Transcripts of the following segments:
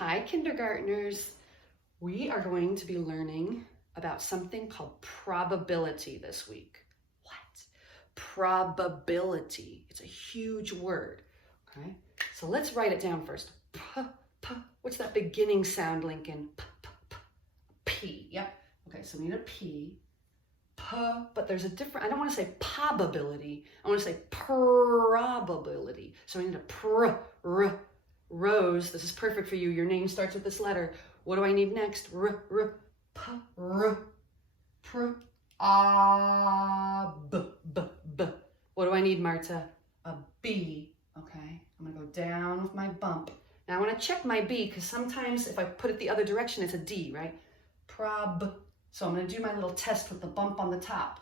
Hi, kindergartners. We are going to be learning about something called probability this week. What? Probability. It's a huge word, okay? So let's write it down first. What's that beginning sound, Lincoln? P, yep. Okay, so we need a P. But there's a different, I don't want to say probability. I want to say probability. So I need a Rose, this is perfect for you. Your name starts with this letter. What do I need next? What do I need, Marta? A B. Okay, I'm gonna go down with my bump. Now I want to check my B because sometimes if I put it the other direction, it's a D, right? So I'm going to do my little test with the bump on the top.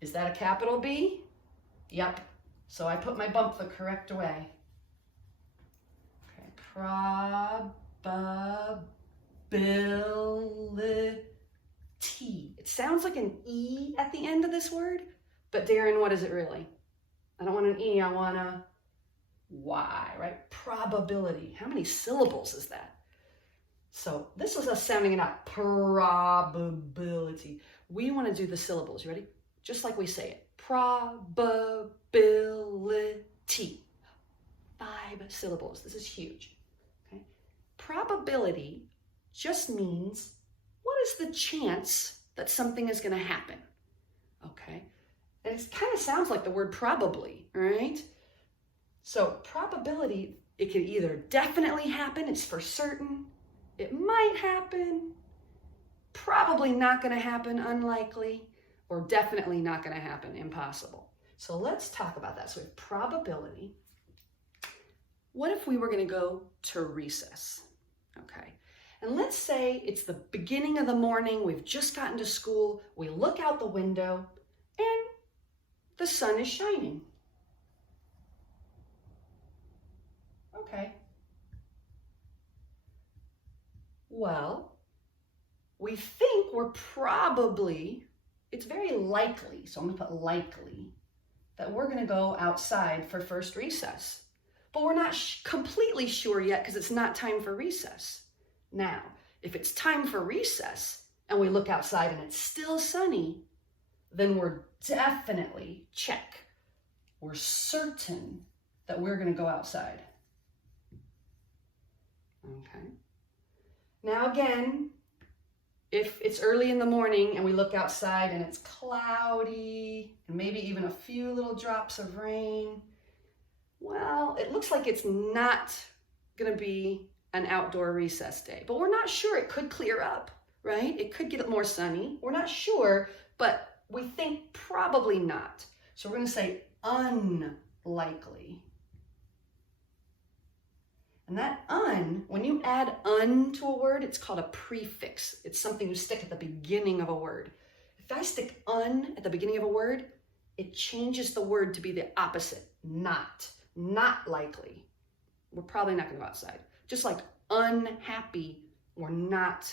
Is that a capital B? Yep. So I put my bump the correct way. Okay. Probability. It sounds like an E at the end of this word, but Darren, what is it really? I don't want an E, I want a Y, right? Probability. How many syllables is that? So this is us sounding it out. Probability. We want to do the syllables. You ready? Just like we say it. Probability. 5 syllables. This is huge. Okay. Probability just means what is the chance that something is going to happen? Okay. And it kind of sounds like the word probably, right? So probability, it can either definitely happen, it's for certain. It might happen, probably not going to happen, unlikely, or definitely not going to happen, impossible. So let's talk about that. So we have probability. What if we were going to go to recess? Okay. And let's say it's the beginning of the morning, we've just gotten to school, we look out the window, and the sun is shining. Okay. Well, we think it's very likely, so I'm going to put likely, that we're going to go outside for first recess. But we're not completely sure yet because it's not time for recess. Now, if it's time for recess and we look outside and it's still sunny, then we're definitely we're certain that we're going to go outside. Okay. Now again, if it's early in the morning and we look outside and it's cloudy and maybe even a few little drops of rain, well, it looks like it's not going to be an outdoor recess day. But we're not sure. It could clear up, right? It could get more sunny. We're not sure, but we think probably not. So we're going to say unlikely. And that when you add to a word, it's called a prefix. It's something you stick at the beginning of a word. If I stick at the beginning of a word, it changes the word to be the opposite, not likely. We're probably not going to go outside. Just like unhappy, we're not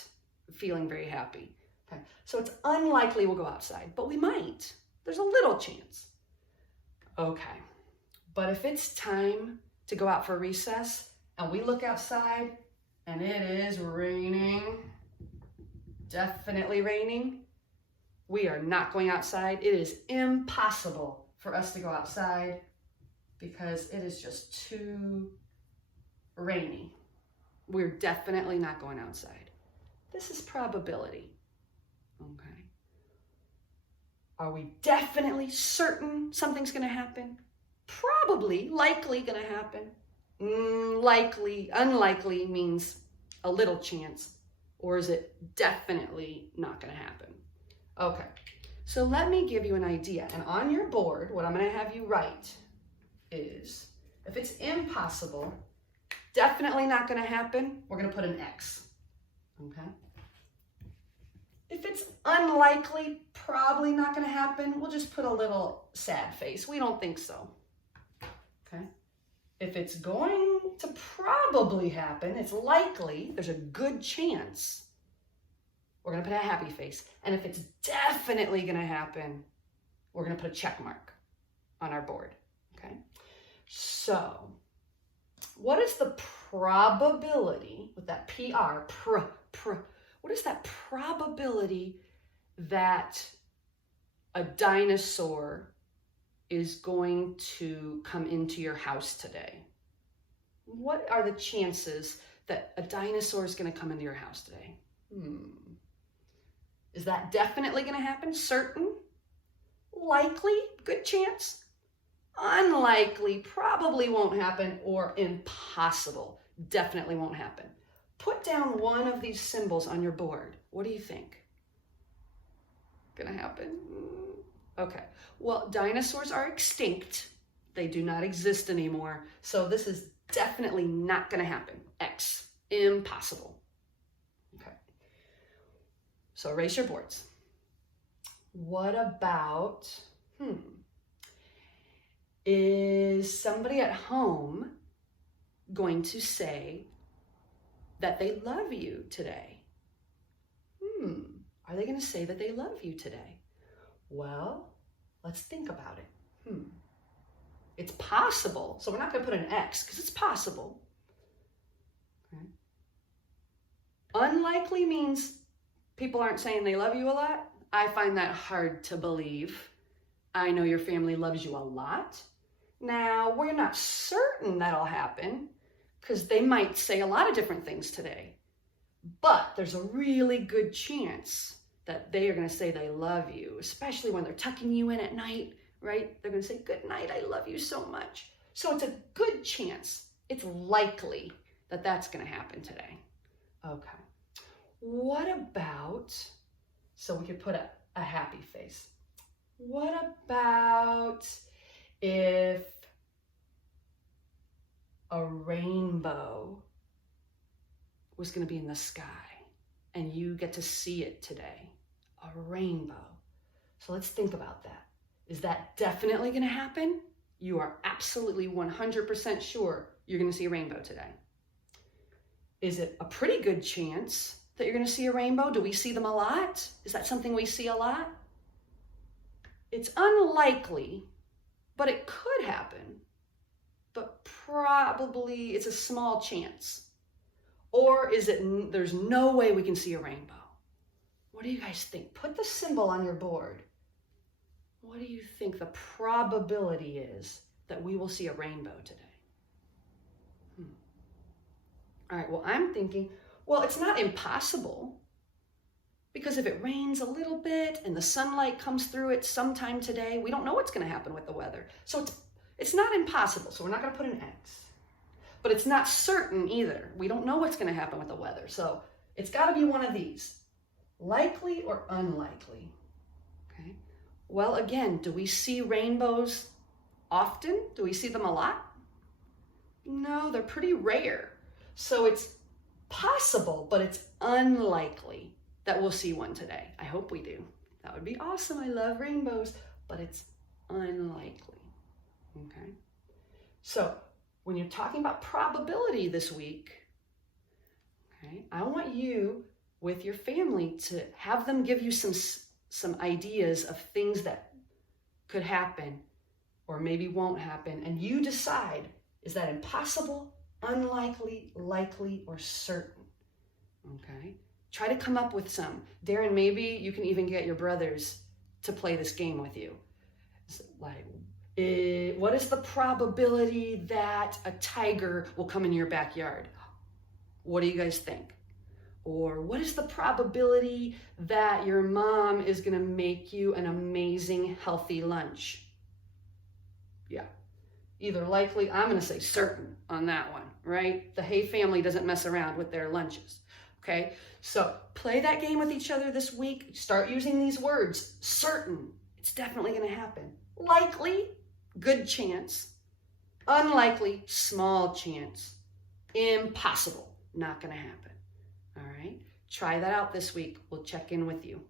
feeling very happy. Okay, so it's unlikely we'll go outside, but we might. There's a little chance. Okay, but if it's time to go out for recess, and we look outside and it is raining, definitely raining, we are not going outside. It is impossible for us to go outside because it is just too rainy. We're definitely not going outside. This is probability. Okay. Are we definitely certain something's going to happen? Probably, likely going to happen. Likely, unlikely means a little chance, or is it definitely not going to happen? Okay, so let me give you an idea. And on your board, what I'm going to have you write is, if it's impossible, definitely not going to happen, we're going to put an X. Okay? If it's unlikely, probably not going to happen, we'll just put a little sad face. We don't think so. Okay? If it's going to probably happen, it's likely, there's a good chance, we're going to put a happy face. And if it's definitely going to happen, we're going to put a check mark on our board. Okay? So, what is the probability, with that PR, what is that probability that a dinosaur is going to come into your house today? What are the chances that a dinosaur is going to come into your house today? Is that definitely going to happen? Certain? Likely? Good chance? Unlikely? Probably won't happen. Or impossible? Definitely won't happen. Put down one of these symbols on your board. What do you think? Gonna happen? Okay. Well, dinosaurs are extinct. They do not exist anymore. So this is definitely not gonna happen. X. Impossible. Okay. So erase your boards. What about, is somebody at home going to say that they love you today? Are they going to say that they love you today? Well, let's think about it. It's possible. So we're not going to put an X because it's possible. Okay. Unlikely means people aren't saying they love you a lot. I find that hard to believe. I know your family loves you a lot. Now, we're not certain that'll happen because they might say a lot of different things today. But there's a really good chance that they are going to say they love you, especially when they're tucking you in at night, right? They're going to say, good night, I love you so much. So it's a good chance. It's likely that that's going to happen today. Okay. What about, so we could put a happy face. What about if a rainbow was going to be in the sky and you get to see it today? A rainbow. So let's think about that. Is that definitely going to happen? You are absolutely 100% sure you're going to see a rainbow today. Is it a pretty good chance that you're going to see a rainbow? Do we see them a lot? Is that something we see a lot? It's unlikely, but it could happen. But probably it's a small chance. Or is it there's no way we can see a rainbow? What do you guys think? Put the symbol on your board. What do you think the probability is that we will see a rainbow today? All right, well, I'm thinking, well, it's not impossible, because if it rains a little bit and the sunlight comes through it sometime today, we don't know what's going to happen with the weather. So it's not impossible, so we're not going to put an X. But it's not certain either. We don't know what's going to happen with the weather. So it's got to be one of these. Likely or unlikely? Okay. Well, again, do we see rainbows often? Do we see them a lot? No, they're pretty rare. So it's possible, but it's unlikely that we'll see one today. I hope we do. That would be awesome. I love rainbows, but it's unlikely. Okay. So when you're talking about probability this week, okay, I want you with your family to have them give you some ideas of things that could happen or maybe won't happen, and you decide, is that impossible, unlikely, likely, or certain? Okay. Try to come up with some. Darren, maybe you can even get your brothers to play this game with you. So, like, what is the probability that a tiger will come in your backyard? What do you guys think? Or what is the probability that your mom is going to make you an amazing, healthy lunch? Yeah. Either likely, I'm going to say certain on that one, right? The Hay family doesn't mess around with their lunches. Okay, so play that game with each other this week. Start using these words. Certain, it's definitely going to happen. Likely, good chance. Unlikely, small chance. Impossible, not going to happen. All right, try that out this week. We'll check in with you.